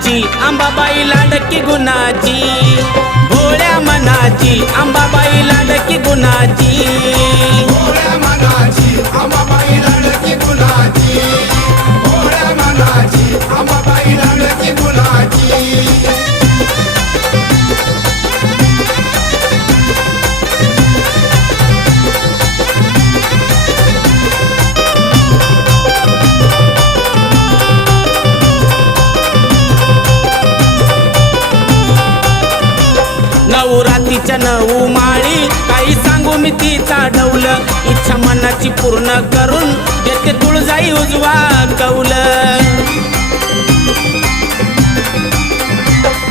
मनाची अंबाबाई लाडकी गुणाची, भोळ्या मनाची अंबाबाई लाडकी गुणाची, भोळ्या मनाची अंबाबाई लाडकी गुणाची, भोळ्या मनाची अंबाबाई लाडकी गुणाची। नवरात्रीच्या 9 माळी काही सांगू मी तिचा ढवल, इच्छा मनाची पूर्ण करून देते तुळजाई उजवा कौल।